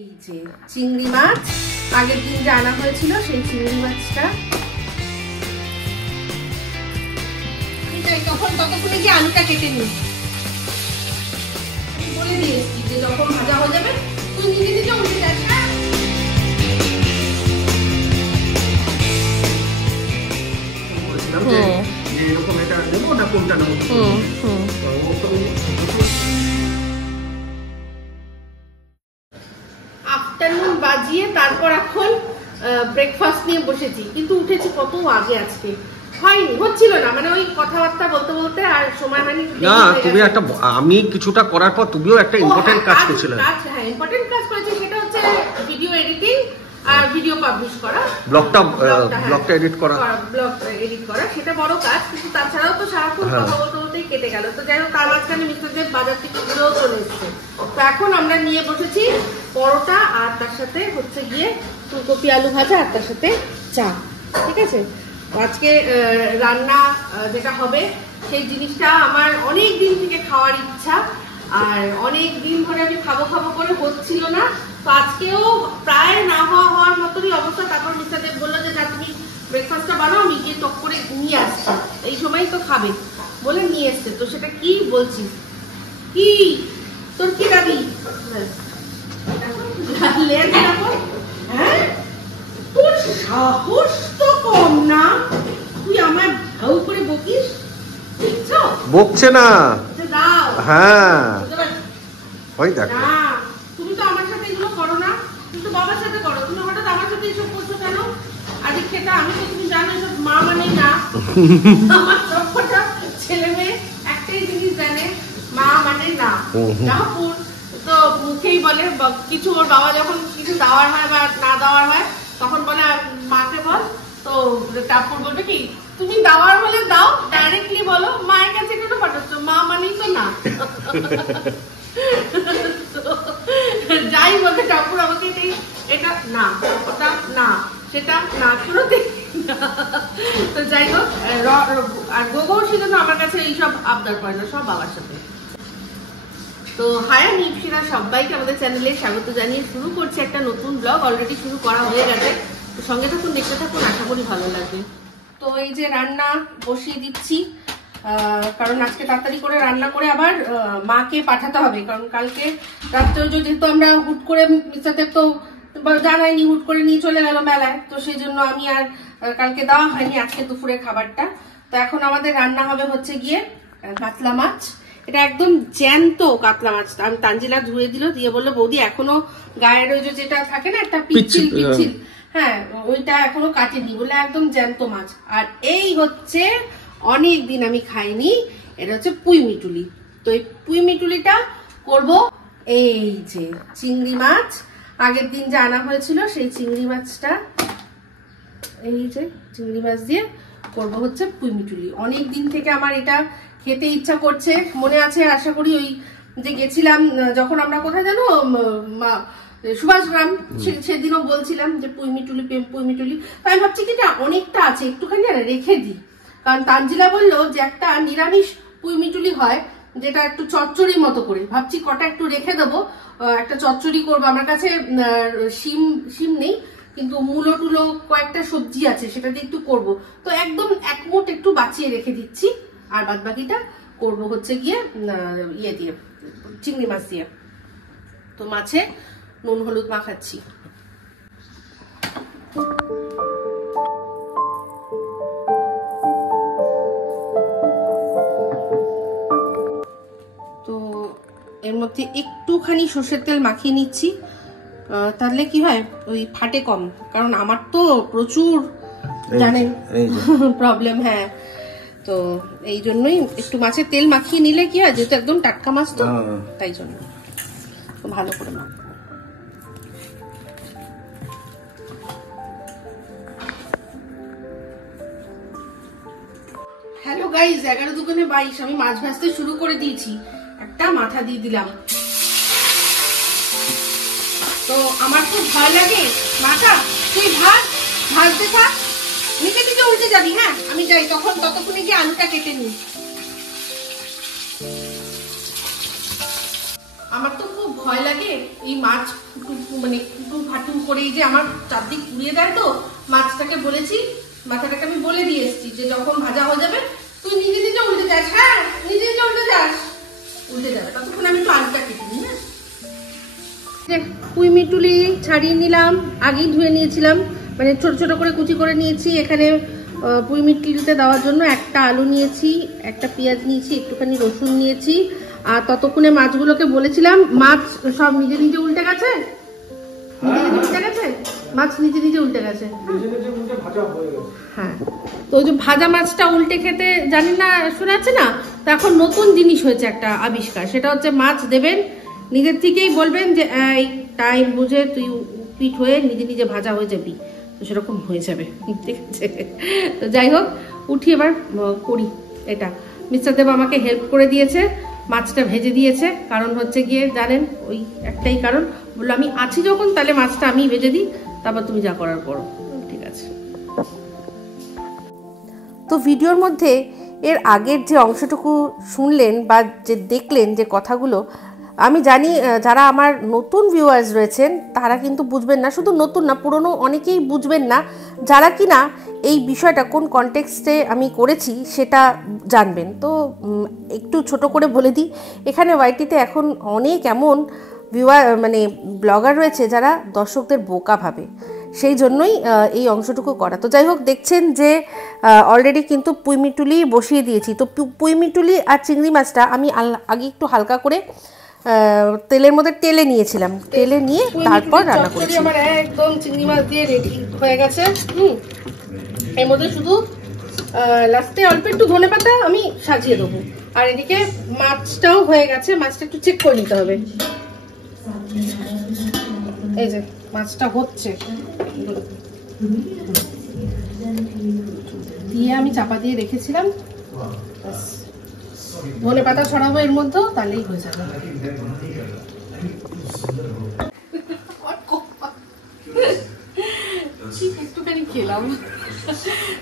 এই যে চিংড়ি মাছ আগের দিন যে আনা হয়েছিল সেই চিংড়ি মাছটা ততক্ষণে যে আলুটা কেটে নিই বলে দিয়েছি যে যখন ভাজা হয়ে যাবে তুই নিজে নিজে উঠে যাস। আফটারনুন বাজিয়ে তারপর এখন ব্রেকফাস্ট নিয়ে বসেছি, কিন্তু উঠেছি কত আগে আজকে, হয়নি, হচ্ছিল না, মানে ওই কথাবার্তা বলতে বলতে আর সময় হয়নি। না তুমি একটা, আমি কিছুটা করার পর তুমিও একটা ইম্পর্টেন্ট কাজ করেছিলে। হ্যাঁ, ইম্পর্টেন্ট কাজ করেছি, সেটা হচ্ছে ভিডিও এডিটিং আর ভিডিও পাবলিশ করা, ব্লগটা এডিট করা, সেটা বড় কাজ। কিন্তু তাছাড়াও তো সারাক্ষণ কথা বলতে বলতেই কেটে গেল। তো যাই হোক, তার মাঝখানে মিস্টারদের বাজার থেকে ঘুরেও চলে এসছে। তো এখন আমরা নিয়ে বসেছি পরোটা আর তার সাথে হচ্ছে গিয়ে ফুলকপি আলু ভাজা আর তার সাথে চা। ঠিক আছে, আজকে রান্না যেটা হবে সেই জিনিসটা আমার অনেক দিন থেকে খাওয়ার ইচ্ছা, আর অনেক দিন ধরে আমি খাবো খাবো করে হচ্ছিল না। তো আজকেও প্রায় না হওয়ার মতনই অবস্থা। তারপর মিস্টার দেব বললো যে যা তুমি ব্রেকফাস্টটা বানাও, আমি গিয়ে টক করে নিয়ে আসছি, এই সময় তো খাবে বলে নিয়ে এসছে। তো সেটা কি বলছিস, কি তোর কি দাবি? হ্যাঁ, তোর সাহস তো কম না, তুই আমার ভাউ করে বকিস? বকছে না, হ্যাঁ ওই দেখো, তুমি তো আমার সাথে এগুলো করো না, তুমি তো বাবার সাথে করো, তুমি হঠাৎ আমার সাথে এসব করছো কেন? আজকে সেটা আমি তো, তুমি জানো এসব মা মানে না, আমার সবকটা ছেলে মেয়ে একটাই জিনিস জানে, মা মানে না। জাহাপুর তো মুখেই বলে কিছু, ওর বাবা যখন কিছু দেওয়ার হয় বা না দেওয়ার হয় তখন বলে মাকে বল, তো টাপুর বলবে কি তুমি দাওয়ার হলে দাও, ডাইরেক্টলি বলো, মায়ের কাছে কেন পাঠাচ্ছ, মা মানেই তো না। যাই বলতে টাপুর আমাকে এটা না, ওটা না, সেটা না, শুরুতে। তো যাই হোক, আর গোগো সেজন্য আমার কাছে এইসব আবদার করে না, সব বাবার সাথে। তো হাই, আমি ইপসিরা, সবাইকে আমাদের চ্যানেলে স্বাগত জানিয়ে শুরু করছি একটা নতুন ব্লগ। অলরেডি শুরু করা হয়ে গেছে, তো সঙ্গে থাকুন, দেখতে থাকুন, আশা করি ভালো লাগবে। তো এই যে রান্না বসিয়ে দিচ্ছি, কারণ আজকে তাড়াতাড়ি করে রান্না করে আবার মাকে পাঠাতে হবে, কারণ কালকে রাত্রে যেহেতু আমরা হুট করে মিস্টারদের তো জানাইনি, হুট করে নিয়ে চলে গেল মেলায়, তো সেই জন্য আমি আর কালকে দেওয়া হয়নি আজকে দুপুরের খাবারটা। তো এখন আমাদের রান্না হবে হচ্ছে গিয়ে কাতলা মাছ। এটা একদম জ্যান্ত কাতলা মাছ। আমি তানজিলা ধুয়ে দিল, দিয়ে বললো বৌদি এখনো গায়ের ওই যেটা থাকে না একটা পিচ্ছিল পিচ্ছিল, হ্যাঁ ওইটা এখনো কাটেনি, বলে একদম জ্যান্ত মাছ। আর এই হচ্ছে অনেক দিন আমি খাইনি, এটা হচ্ছে পুঁই মিটুলি। তো এই পুঁই মিটুলিটা করব এই যে চিংড়ি মাছ আগের দিন যে আনা হয়েছিল সেই চিংড়ি মাছটা, এই যে চিংড়ি মাছ দিয়ে করব হচ্ছে পুঁই মিটুলি। অনেক দিন থেকে আমার এটা খেতে ইচ্ছা করছে, মনে আছে আশা করি ওই যে গেছিলাম যখন আমরা কোথায় জানো সুভাষগ্রাম, সেদিনও বলছিলাম যে পুঁই মিটুলি। আমি ভাবছি কি অনেকটা আছে, একটুখানি রেখে দিই, কারণ তানজিলা বললো যে একটা নিরামিষ পুঁই মিটুলি হয় যেটা একটু চচ্চড়ির মতো করে, ভাবছি কটা একটু রেখে দেবো, একটা চচ্চড়ি করবো। আমার কাছে শিম নেই, কিন্তু মূলো টুলো কয়েকটা সবজি আছে, সেটা দিয়ে একটু করব। তো একদম এক মুঠ একটু বাঁচিয়ে রেখে দিচ্ছি, আর বাদ বাকিটা করবো হচ্ছে গিয়ে ইয়ে দিয়ে, চিংড়ি মাছ দিয়ে। তো মাছে নুন হলুদ মাখাচ্ছি। তো এর মধ্যে একটুখানি সর্ষের তেল মাখিয়ে নিচ্ছি, তাহলে কি হয় ওই ফাটে কম, কারণ আমার তো প্রচুর জানেন প্রবলেম। হ্যাঁ, তো এই জন্যই একটু মাছের তেল মাখিয়ে নিলে কি হয়, যেহেতু একদম টাটকা মাছ তো, তাই জন্য ভালো করে মাখবো। হ্যালো গাইস, 11 দুগুণে 22, আমি মাছ ভাজতে শুরু করে দিয়েছি, একটা মাথা দিয়ে দিলাম। তো আমার খুব ভয় লাগে, মাথা তুই ভাজতে থাক, নিজে নিজে উল্টে যাবি, হ্যাঁ আমি যাই, ততক্ষণে গিয়ে আলুটা কেটে নিই। আমার তো খুব ভয় লাগে এই মাছ মানে কুটু ফাটু করে যে আমার চারদিক পুড়িয়ে দেয়, তো মাছটাকে বলেছি, মাথাটাকে আমি বলে দিয়ে এসেছি যে যখন ভাজা হয়ে যাবে তুই নিজে নিজে উল্টে যাস। হ্যাঁ, নিজে নিজে উল্টে যাস, উল্টে যাবে। ততক্ষণ আমি একটু আলুটা কেটে নিই। হ্যাঁ, পুঁই মিটুলি ছাড়িয়ে নিলাম, আগেই ধুয়ে নিয়েছিলাম, মানে ছোট ছোট করে কুচি করে নিয়েছি। এখানে পুঁই মিটুলিতে দেওয়ার জন্য একটা আলু নিয়েছি, একটা পেঁয়াজ নিয়েছি, একটুখানি রসুন নিয়েছি। আর ততক্ষণে মাছগুলোকে বলেছিলাম, মাছ সব নিজে নিজে উল্টে গেছে, মাছ নিজে নিজে উল্টে গেছে। হ্যাঁ, তো ওই যে ভাজা মাছটা উল্টে খেতে জানি না শোনাচ্ছে না, তো এখন নতুন জিনিস হয়েছে একটা আবিষ্কার, সেটা হচ্ছে মাছ দেবেন নিজের থেকেই বলবেন যে এই টাইম বুঝে তুই পিঠ হয়ে নিজে নিজে ভাজা হয়ে যাবি, তো সেরকম হয়ে যাবে। ঠিক আছে, তো যাই হোক, উঠি এবার করি এটা। মিস্টার দেব আমাকে হেল্প করে দিয়েছে, মাছটা ভেজে দিয়েছে। কারণ হচ্ছে গিয়ে জানেন, ওই একটাই কারণ, বললো আমি আছি যখন তাহলে মাছটা আমি ভেজে দিই, তারপর তুমি যা করার করো। ঠিক আছে। তো ভিডিওর মধ্যে এর আগের যে অংশটুকু শুনলেন বা যে দেখলেন যে কথাগুলো, আমি জানি যারা আমার নতুন ভিউয়ার্স রয়েছেন তারা কিন্তু বুঝবেন না, শুধু নতুন না পুরনো অনেকেই বুঝবেন না, যারা কিনা এই বিষয়টা কোন কনটেক্সটে আমি করেছি সেটা জানবেন। তো একটু ছোট করে বলে দিই, এখানে ওয়াইটিতে এখন অনেক এমন ভিউয়ার মানে ব্লগার রয়েছে যারা দর্শকদের বোকা ভাবে, সেই জন্যই এই অংশটুকু করা। তো যাই হোক, দেখছেন যে অলরেডি কিন্তু পুঁই মিটুলি বসিয়ে দিয়েছি। তো পুঁই মিটুলি আর চিংড়ি মাছটা আমি আগে একটু হালকা করে তেলের মধ্যে টেলে নিয়েছিলাম, টেলে নিয়ে তারপর রান্না করেছি। আমার একদম চিংড়ি মাছ দিয়ে রেডি হয়ে গেছে। এর মধ্যে শুধু লাস্টে অল্প একটু ধনেপাতা আমি সাজিয়ে দেবো। আর এদিকে মাছটাও হয়ে গেছে, মাছটা একটু চেক করে নিতে হবে। এই যে মাছটা হচ্ছে, দিয়ে আমি চাপা দিয়ে রেখেছিলাম, ধনে পাতা ছড়াবো এর মধ্যে, তাহলেই হয়ে যাবে। একটুখানি খেলাম।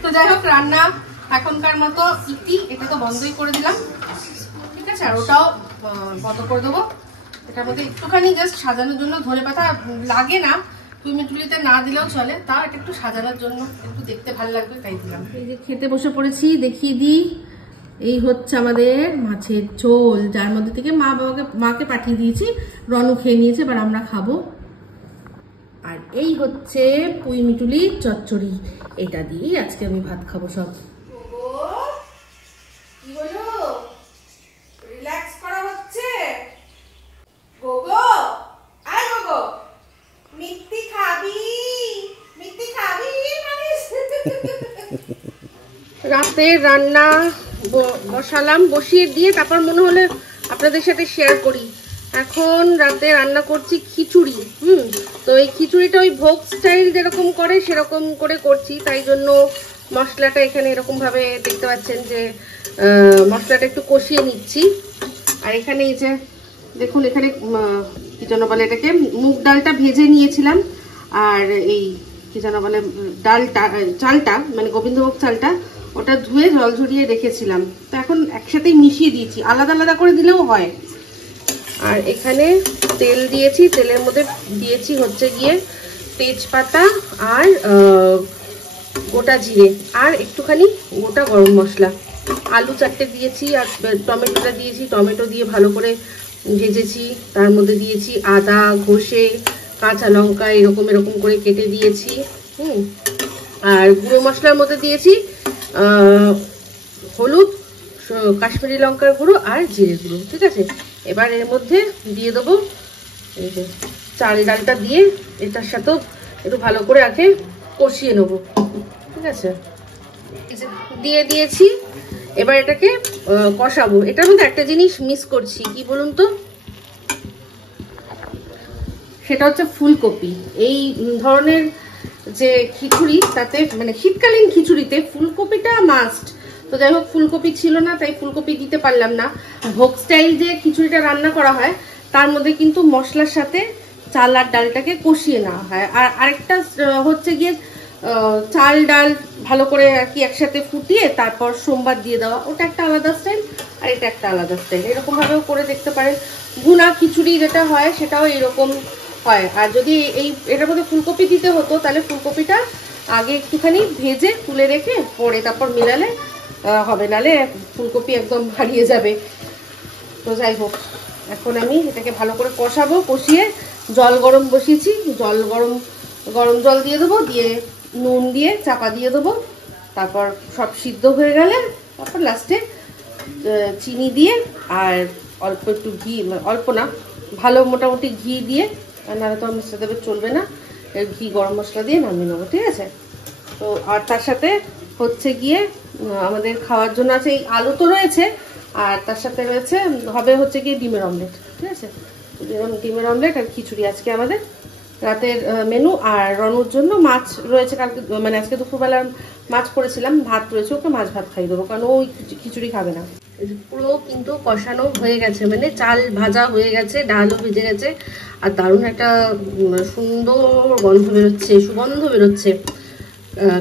তো যাই হোক, রান্না এখনকার মতো ইতি, এটা তো বন্ধই করে দিলাম। ঠিক আছে, আর ওটাও বন্ধ করে দেবো। এটার মধ্যে একটুখানি জাস্ট সাজানোর জন্য ধনে পাতা লাগে না, পুঁই মিটুলিতে না দিলেও চলে, তা এটা একটু সাজানোর জন্য, একটু দেখতে ভালো লাগবে তাই দিলাম। এই যে খেতে বসে পড়েছি, দেখিয়ে দিই। এই হচ্ছে আমাদের মাছের ঝোল, যার মধ্যে থেকে মাকে পাঠিয়ে দিয়েছি, রনু খেয়ে নিয়েছে, এবার আমরা খাবো। আর এই হচ্ছে পুঁই মিটুলির চচ্চড়ি, এটা দিয়েই আজকে আমি ভাত খাবো সব। কি হলো, রিল্যাক্স করা হচ্ছে? গোগো, আয় গোগো, মিষ্টি খাবি, মিষ্টি খাবি মানে। রাতের রান্না বসালাম, বসিয়ে দিয়ে তারপর মনে হলে আপনাদের সাথে শেয়ার করি। এখন রাতে রান্না করছি খিচুড়ি। তো এই খিচুড়িটা ওই ভোগ স্টাইল যেরকম করে সেরকম করে করছি, তাই জন্য মশলাটা এখানে এরকম ভাবে দেখতে পাচ্ছেন যে মশলাটা একটু কষিয়ে নিচ্ছি। আর এখানে এই যে দেখুন, এখানে কি যেন বলে এটাকে, মুগ ডালটা ভেজে নিয়েছিলাম, আর এই কি যেন বলে ডালটা, চালটা মানে গোবিন্দভোগ চালটা, ওটা ধুয়ে জল ঝরিয়ে রেখেছিলাম। তো এখন একসাথেই মিশিয়ে দিয়েছি, আলাদা আলাদা করে দিলেও হয়। আর এখানে তেল দিয়েছি, তেলের মধ্যে দিয়েছি হচ্ছে গিয়ে তেজপাতা আর গোটা জিরে আর একটুখানি গোটা গরম মশলা। আলু 4টে দিয়েছি আর টমেটোটা দিয়েছি, টমেটো দিয়ে ভালো করে ভেজেছি। তার মধ্যে দিয়েছি আদা ঘষে, কাঁচা লঙ্কা এরকম এরকম করে কেটে দিয়েছি। আর গুঁড়ো মশলার মধ্যে দিয়েছি হলুদ, কাশ্মীরি লঙ্কার গুঁড়ো আর জিরে গুঁড়ো। ঠিক আছে, এবার এর মধ্যে দিয়ে দেবো এই যে চাল ডালটা, দিয়ে এটার সাথেও একটু ভালো করে আগে কষিয়ে নেবো। ঠিক আছে, দিয়ে দিয়েছি। এবার এটাকে কষাবো। এটার মধ্যে একটা জিনিস মিস করছি, কি বলুন তো, সেটা হচ্ছে ফুলকপি। এই ধরনের যে খিচুড়ি, তাতে মানে শীতকালীন খিচুড়িতে ফুলকপিটা মাস্ট। তো যাই হোক, ফুলকপি ছিল না, তাই ফুলকপি দিতে পারলাম না। ভোগ স্টাইল যে খিচুড়িটা রান্না করা হয় তার মধ্যে কিন্তু মশলার সাথে চাল আর ডালটাকে কষিয়ে নেওয়া হয়। আর আরেকটা হচ্ছে গিয়ে চাল ডাল ভালো করে আর কি একসাথে ফুটিয়ে তারপর সোমবার দিয়ে দেওয়া, ওটা একটা আলাদা স্টাইল আর এটা একটা আলাদা স্টাইল। এরকম ভাবেও করে দেখতে পারেন। ভুনা খিচুড়ি যেটা হয় সেটাও এরকম হয়। আর যদি এটার মধ্যে ফুলকপি দিতে হতো তাহলে ফুলকপিটা আগে একটুখানি ভেজে তুলে রেখে পরে তারপর মেলালে হবে, নালে ফুলকপি একদম হারিয়ে যাবে। তো যাই হোক, এখন আমি এটাকে ভালো করে কষাবো, কষিয়ে জল গরম বসিয়েছি, গরম জল দিয়ে দেবো, দিয়ে নুন দিয়ে চাপা দিয়ে দেবো। তারপর সব সিদ্ধ হয়ে গেলে তারপর লাস্টে চিনি দিয়ে আর অল্প একটু ঘি, অল্প না ভালো মোটামুটি ঘি দিয়ে, নাহলে তো মিষ্টি দেবে চলবে না, ঘি গরম মশলা দিয়ে নামিয়ে নেবো, ঠিক আছে? তো আর তার সাথে হচ্ছে গিয়ে আমাদের খাওয়ার জন্য আছে এই আলু তো রয়েছে, আর তার সাথে রয়েছে হবে হচ্ছে গিয়ে ডিমের অমলেট, ঠিক আছে? ডিমের অমলেট আর খিচুড়ি আজকে আমাদের রাতের মেনু। আর রনুর জন্য মাছ রয়েছে, কালকে মানে আজকে দুপুরবেলা মাছ করেছিলাম, ভাত রয়েছে, ওকে মাছ ভাত খাইয়ে দেবো, কারণ ওই খিচুড়ি খাবে না। পুরো কিন্তু কষানো হয়ে গেছে, মানে চাল ভাজা হয়ে গেছে, ডালও ভেজে গেছে, আর দারুণ একটা সুন্দর গন্ধ বেরোচ্ছে, সুগন্ধ বেরোচ্ছে,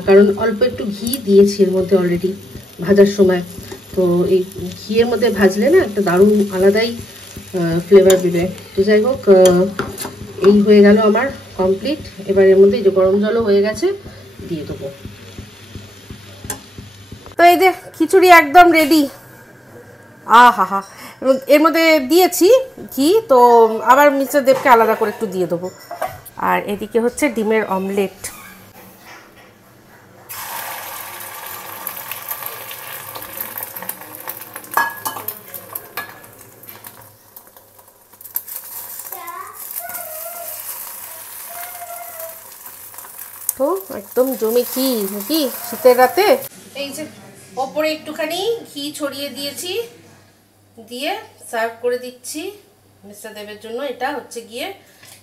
কারণ অল্প একটু ঘি দিয়েছি এর মধ্যে অলরেডি ভাজার সময়। তো এই ঘিয়ের মধ্যে ভাজলে না একটা দারুণ আলাদাই ফ্লেভার দেবে। তো যাই হোক, এই হয়ে গেল আমার কমপ্লিট। এবার এর মধ্যে যে গরম জলও হয়ে গেছে দিয়ে দেবো। তো এই যে খিচুড়ি একদম রেডি। আহা, এর মধ্যে দিয়েছি ঘি, তো আবার মিস্টার দেবকে আলাদা করে একটু দিয়ে দেবো। আর এদিকে হচ্ছে ডিমের অমলেট। তো একদম জমে কি নাকি শীতের রাতে। এই যে ওপরে একটুখানি ঘি ছড়িয়ে দিয়েছি, দিয়ে সার্ভ করে দিচ্ছি মিস্টার দেবের জন্য। এটা হচ্ছে গিয়ে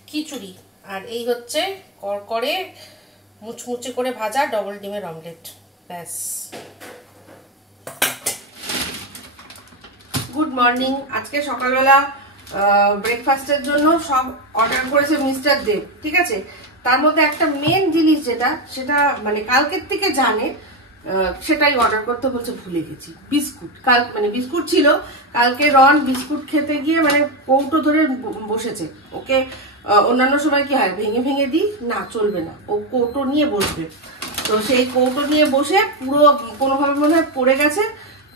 খিচুড়ি, আর এই হচ্ছে করকরে মুচমুচে করে ভাজা ডবল ডিমের অমলেট। ব্যাস। Good morning. আজকে সকালবেলা ব্রেকফাস্টের জন্য সব অর্ডার করেছে মিস্টার দেব, ঠিক আছে? তার মধ্যে একটা মেন জিনিস যেটা, সেটা মানে কালকের থেকে জানে, সেটাই অর্ডার করতে বলছে, ভুলে গেছি। বিস্কুট, মানে বিস্কুট ছিল কালকে। রন বিস্কুট খেতে গিয়ে মানে কৌটো ধরে বসেছে। ওকে অন্যান্য সময় কি হয়, ভেঙে ভেঙে দিই না, চলবে না, ও কৌটো নিয়ে বসবে। তো সেই কৌটো নিয়ে বসে পুরো কোনোভাবে মনে হয় পড়ে গেছে,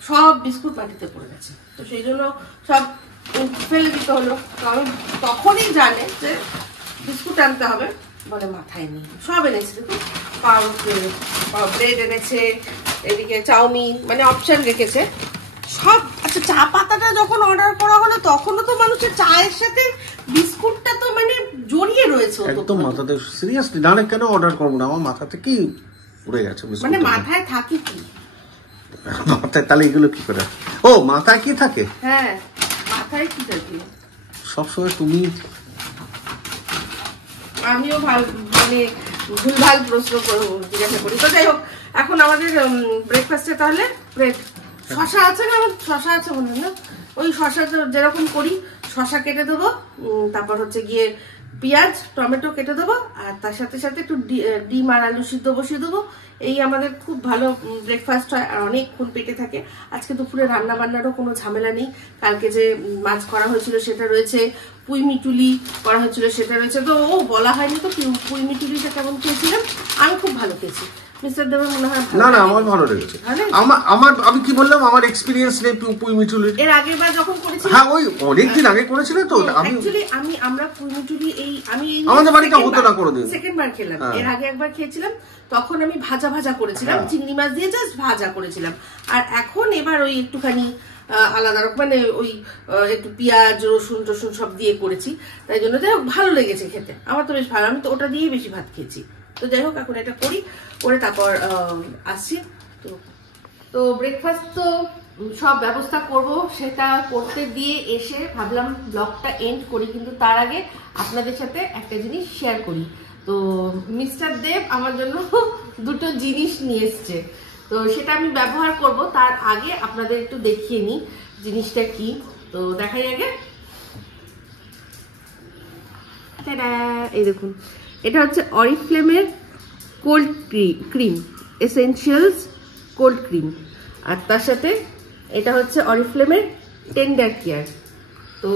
সব বিস্কুট মাটিতে পড়ে গেছে। তো সেই জন্য সব ফেলে দিতে হলো। তো আমি তখনই জানে যে বিস্কুট আনতে হবে, বলে মাথায় নেই। সব এনেছে, ব্রেড এনেছে, এদিকে চাউমিন, মানে অপশন রেখেছে সব। আচ্ছা, চা পাতাটা যখন অর্ডার করা হলো তখনও তো মানুষের চায়ের সাথে বিস্কুটটা তো মানে জড়িয়ে রয়েছে। একদম মাথাতে সিরিয়াসলি নালে কেন অর্ডার করবো না, আমার মাথা থেকেই উড়ে গেছে। মানে মাথায় থাকে কি, মাথায় তাহলে এগুলো কি করে? ও মাথায় কি থাকে? হ্যাঁ মাথায় কি থাকে সবসময় তুমি। আমিও মানে ভুলভাল প্রশ্ন জিজ্ঞাসা করি। তো যাই হোক, এখন আমাদের ব্রেকফাস্টে তাহলে ব্রেড, শশা আছে না? শশা আছে মনে হয় না? ওই শশা যেরকম করি, শশা কেটে দেবো, তারপর হচ্ছে গিয়ে পেঁয়াজ টমেটো কেটে দেবো, আর তার সাথে সাথে একটু ডিম আর আলু সিদ্ধ বসিয়ে দেবো। এই আমাদের খুব ভালো ব্রেকফাস্ট হয়, আর অনেকক্ষণ পেটে থাকে। আজকে দুপুরে রান্না বান্নারও কোনো ঝামেলা নেই। কালকে যে মাছ করা হয়েছিল সেটা রয়েছে, পুঁই মিটুলি করা হয়েছিল সেটা রয়েছে। তো ও বলা হয়নি তো পুঁই মিটুলিটা কেমন খেয়েছিলাম। আমি খুব ভালো খেয়েছি। মিস্টার দেবের মনে হয় না, আমার ভালো লেগেছে। আমার আমি কি বললাম, আমার এক্সপেরিয়েন্স নেই পুঁই মিটুলির। এর আগের বার যখন করেছিলাম, হ্যাঁ ওই অনেকদিন আগে করেছিলে তো। আমরা পুঁই মিটুলি আমি আমাদের বাড়িতে হতো না কোনোদিন, সেকেন্ড বার খেলাম। এর আগে একবার খেয়েছিলাম, তখন আমি ভাজা ভাজা করেছিলাম, চিংড়ি মাছ দিয়ে জাস্ট ভাজা করেছিলাম। আর এখন এবার ওই একটুখানি আলাদা রকম, মানে ওই একটু পেঁয়াজ রসুন টসুন সব দিয়ে করেছি, তাই জন্য যাই হোক ভালো লেগেছে খেতে। আমার তো বেশ ভালো, আমি তো ওটা দিয়েই বেশি ভাত খেয়েছি। তো যাই হোক, এখন এটা করি, করে তারপর আসছি। তো ব্রেকফাস্ট তো সব ব্যবস্থা করব, সেটা করতে দিয়ে এসে ভাবলাম ব্লগটা এন্ড করি, কিন্তু তার আগে আপনাদের সাথে একটা জিনিস শেয়ার করি। তো মিস্টার দেব আমার জন্য দুটো জিনিস নিয়ে এসছে, তো সেটা আমি ব্যবহার করব। তার আগে আপনাদের একটু দেখিয়ে নিই জিনিসটা কি। তো দেখাই আগে। এই দেখুন, এটা হচ্ছে অরিফ্লেমের cold cream, essentials cold cream. আর তার সাথে এটা হচ্ছে অরিফ্লেমের টেন্ডার কেয়ার। তো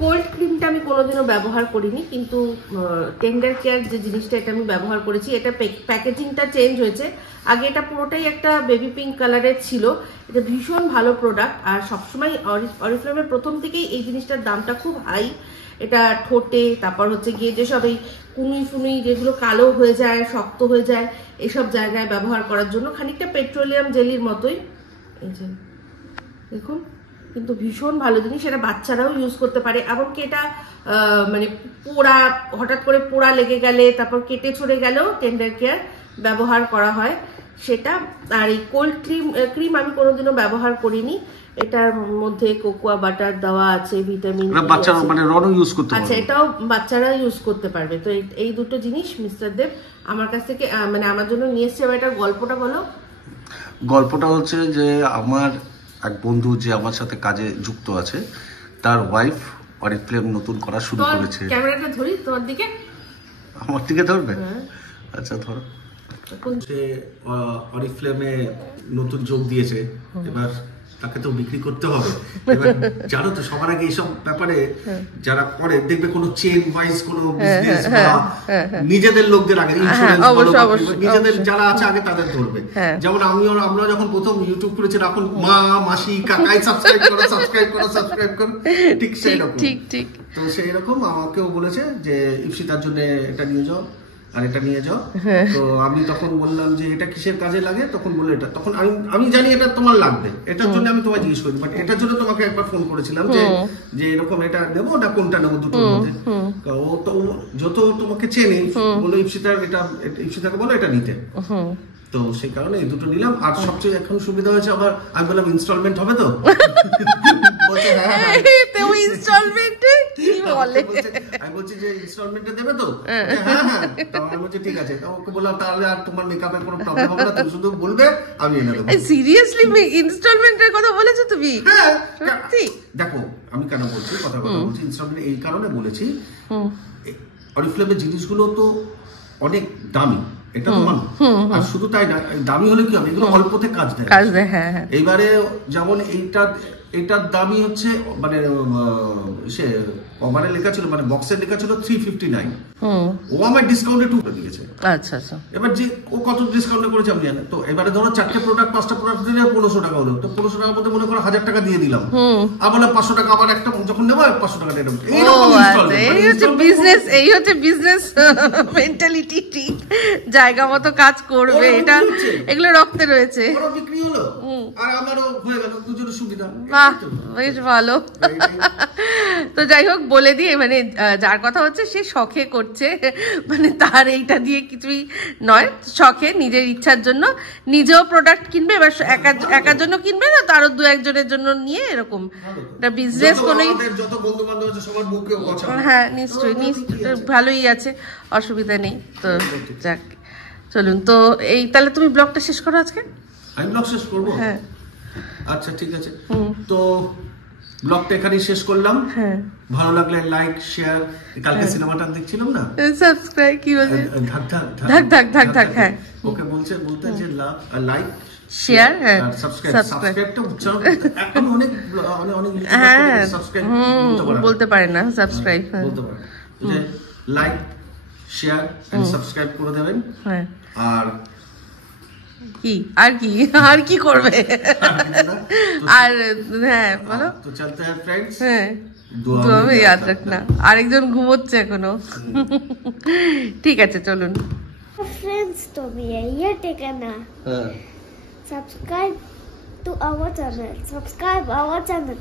কোল্ড ক্রিমটা আমি কোনোদিনও ব্যবহার করিনি, কিন্তু টেন্ডার কেয়ার যে জিনিসটা এটা আমি ব্যবহার করেছি। এটা প্যাকেজিংটা চেঞ্জ হয়েছে, আগে এটা পুরোটাই একটা বেবি পিঙ্ক কালারের ছিল। এটা ভীষণ ভালো প্রোডাক্ট, আর সবসময় অরিফ্লেমের প্রথম থেকেই এই জিনিসটার দামটা খুব হাই। এটা ঠোঁটে, তারপর হচ্ছে গিয়ে যেসব এই কুনুই ফুনুই যেগুলো কালো হয়ে যায়, শক্ত হয়ে যায়, এসব জায়গায় ব্যবহার করার জন্য খানিকটা পেট্রোলিয়াম জেলির মতোই। এই যে দেখুন, কিন্তু ভীষণ ভালো জিনিস। এটা বাচ্চারাও ইউজ করতে পারে। এমনকি এটা মানে পোড়া, হঠাৎ করে পোড়া লেগে গেলে, তারপর কেটে ছড়ে গেলেও টেন্ডার কেয়ার ব্যবহার করা হয় সেটা। আর এই কোল্ড ক্রিম আমি কোনোদিনও ব্যবহার করিনি। এটার মধ্যে কোকোয়া বাটার দেওয়া আছে, ভিটামিন বাচ্চারা মানে রনও ইউজ করতে পারবে। আচ্ছা, এটাও বাচ্চারা ইউজ করতে পারবে। তো এই দুটো জিনিস মিস্টার দেব আমার কাছ থেকে মানে আমার জন্য নিয়ে এসছে। এটার গল্পটা বলো। গল্পটা হচ্ছে যে আমার এক বন্ধু যে আমার সাথে কাজে যুক্ত আছে, তার ওয়াইফ অরিফ্লেম নতুন করা শুরু করেছে। ক্যামেরাটা ধরি তোমার দিকে, আমার দিকে ধরবে? আচ্ছা ধরো। সে অরিফ্লেমে নতুন যোগ দিয়েছে, এবার তাকে তো বিক্রি করতে হবে। এবার জানো তো, সবার আগে এইসব ব্যাপারে যারা করে দেখবে কোনো চেন ওয়াইজ কোনো বিজনেস বা নিজেদের লোকদের আগে ইন্স্যুরেন্স বলো, নিজেদের যারা আছে আগে তাদের ধরবে। যেমন আমরা যখন প্রথম ইউটিউব করেছি, এখন মা মাসি কাকাই সাবস্ক্রাইব করো, ঠিক সেই রকম। ঠিক তো সেই রকম আমাকেও বলেছে যে ইপসিতার জন্য এটা নিয়ে যাও আর এটা নিয়ে যাও। তো আমি তখন বললাম যে এটা কিসের কাজে লাগে, তখন বললো এটা। তখন আমি জানি এটা তোমার লাগবে, এটার জন্য আমি তোমায় জিজ্ঞেস করি, বাট এটার জন্য তোমাকে একবার ফোন করেছিলাম যে এরকম এটা নেবো না কোনটা নেবো দুটোর মধ্যে। ও তো যত তোমাকে চেনে, বললো ইপসিতাকে বলো এটা নিতে। তো সেই কারণে এই দুটো নিলাম। আর সবচেয়ে এখন সুবিধা হয়েছে আবার, আমি বললাম ইনস্টলমেন্ট হবে তো, আমি বলছি যে ইনস্টলমেন্টে দেবে তো, হ্যাঁ হ্যাঁ। আমি বলছি ঠিক আছে। ওকে বললাম তাহলে আর তোমার মেকআপের কোনো প্রবলেম হবে না, তুমি শুধু বলবে আমি এনে দেবো। সিরিয়াসলি ইনস্টলমেন্টের কথা বলেছো তুমি? হ্যাঁ, দেখো আমি কেন বলছি কথা বলছি ইনস্টলমেন্ট, এই কারণে বলেছি অরিফ্লেমের জিনিসগুলো তো অনেক দামি, এটা তো মানো। আর শুধু তাই না, দামি হলে কি হবে, এগুলো অল্পতে কাজ দেয়। এইবারে যেমন এইটার দামই হচ্ছে মানে সে কভারে লেখা ছিল, মানে বক্সে লেখা ছিল 359, ও আমার ডিসকাউন্টে 2 করে দিয়েছে। আচ্ছা আচ্ছা। এবার যে ও কত ডিসকাউন্টে করেছে আমি জানি। তো এবারে ধরো 4টে প্রোডাক্ট 5টা প্রোডাক্ট দিলে 1500 টাকা হলো, তো 1500 টাকার মধ্যে মনে করো 1000 টাকা দিয়ে দিলাম, আবার 500 টাকা আবার একটা যখন নেবো 500 টাকা দিয়ে দেবো। এই হচ্ছে বিজনেস মেন্টালিটি। ঠিক জায়গা মতো কাজ করবে, এটা এগুলো রক্তে রয়েছে। বিক্রি হলো আর আমারও হয়ে গেল, দুজনের সুবিধা। বেশ ভালো। তো যাই হোক, বলে দিয়ে মানে যার কথা হচ্ছে সে শখে করছে, মানে তার এইটা দিয়ে কিছুই নয়, শখে নিজের ইচ্ছার জন্য নিজেও প্রোডাক্ট কিনবে। এবার একার জন্য কিনবে না, তারও 2-1 জন্য নিয়ে এরকম একটা বিজনেস কোনোই। হ্যাঁ নিশ্চয়ই, ভালোই আছে, অসুবিধা নেই। তো যাক, চলুন। তো এই তাহলে তুমি ব্লগটা শেষ করো আজকে। আমি ব্লগ শেষ করবো? হ্যাঁ আচ্ছা ঠিক আছে। তো ব্লগটা এখানেই শেষ করলাম। ভালো লাগলে লাইক শেয়ার, কালকে সিনেমাটা দেখছিলাম না, সাবস্ক্রাইব কি বলে, ধাক। হ্যাঁ ওকে বলতে যে লাইক শেয়ার সাবস্ক্রাইবটা উচ্চারণ এখন অনেক সাবস্ক্রাইব বলতে পারে না, সাবস্ক্রাইব বলতে পারে, যে লাইক শেয়ার এন্ড সাবস্ক্রাইব করে দেবেন। হ্যাঁ, আর কি করবে? আর হ্যাঁ বলো তো, চলতে হ্যাঁ ফ্রেন্ডস, হ্যাঁ দুয়া মে याद रखना। আরেকজন ঘুমোচ্ছে এখনো। ঠিক আছে চলুন फ्रेंड्स, तो भी ये टेकना सब्सक्राइब टू आवर चैनल,